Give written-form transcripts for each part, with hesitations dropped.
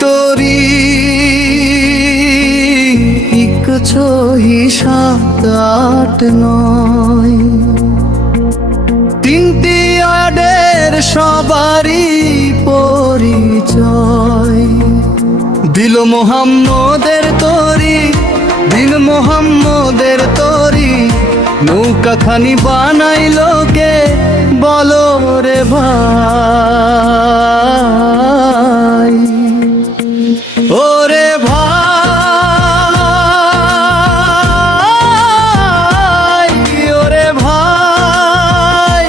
তরি ছহি 7 8 9 তিনটি আডের সবারই পরিচয় দিল মোহাম্মদের তরি দিল মোহাম্মদের তরি নৌকাখানি বানাইলো কে বলো রে ভাই ওরে ভাই ওরে ভাই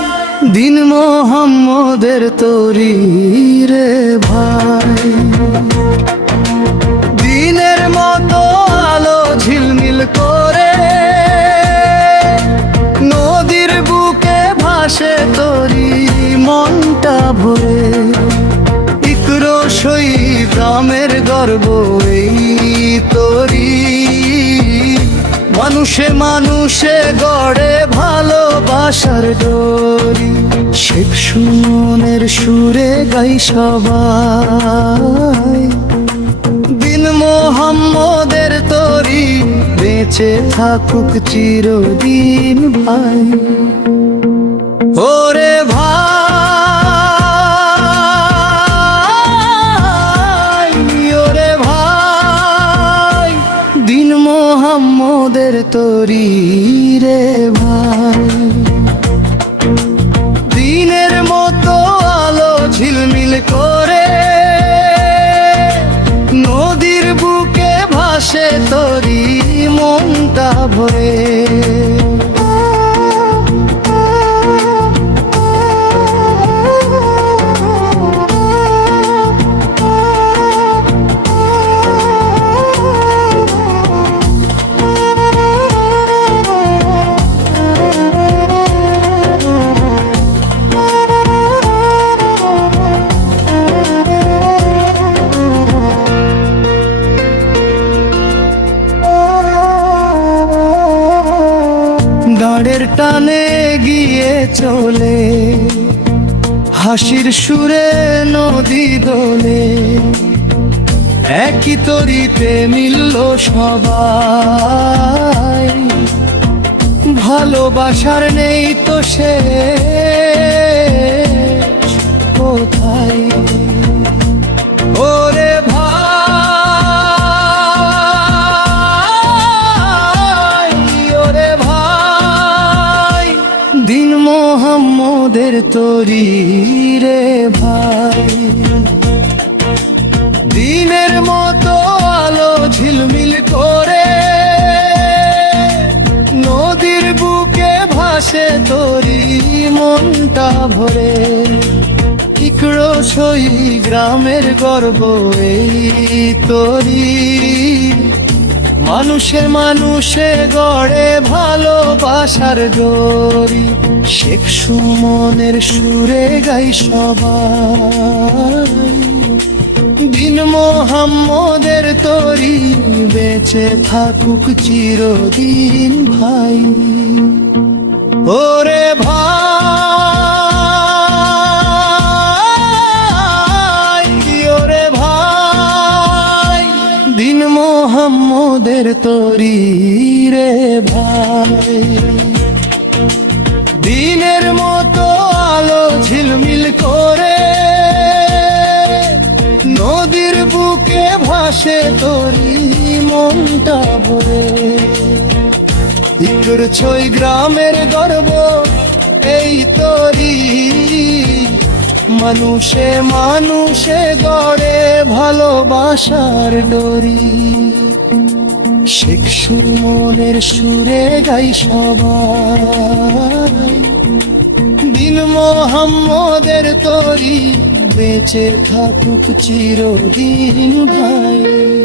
দিন মোহাম্মদের তরি রে ভাই দিনের মতো আলো ঝিলমিল করে নদীর বুকে ভাসে তরি মনটা ভরে ইকরোশই গ্রামের গর্ব এই তরি মানুষে মানুষে গড়ে ভালোবাসার ডোরি শেখ সুমনের সুরে গাই সবাই দিন মোহাম্মদের তরি বেঁচে থাকুক চিরদিন ভাই ওরে ভাই ওরে ভাই দিন মোহাম্মদের তরি রে ভাই দিনের মতো আলো ঝিলমিল করে নদীর বুকে ভাসে তরি মনটা ভরে গাড়ের টানে গিয়ে চলে হাসির সুরে নদী দোলে একই তরিতে মিলল সবাই ভালোবাসার নেই তো সে কোথায় ওরে ভাই ওরে ভাই দিন মোহাম্মদের তরি রে ভাই দিনের মতো আলো ঝিলমিল করে নদীর বুকে ভাসে তরি মনটা ভরে ইকরোশই গ্রামের গর্ব এই তরি মানুষে মানুষে গড়ে ভালোবাসার ডোরি শেখ সুমনের সুরে গাই সবাই দিন মোহাম্মদের তরি বেঁচে থাকুক চিরদিন ভাই ওরে ভাই ওরে ভাই দিন মোহাম্মদের তরি রে ভাই দিনের মতো আলো ঝিলমিল করে নদীর বুকে ভাসে তরি মনটা ভরে ইকরোশই গ্রামের গর্ব এই তরি মানুষে মানুষে গড়ে ভালোবাসার ডোরি শেখ সুমনের সুরে গাই সবাই দিন মোহাম্মদের তরি বেঁচে থাকুক চিরদিন ভাই।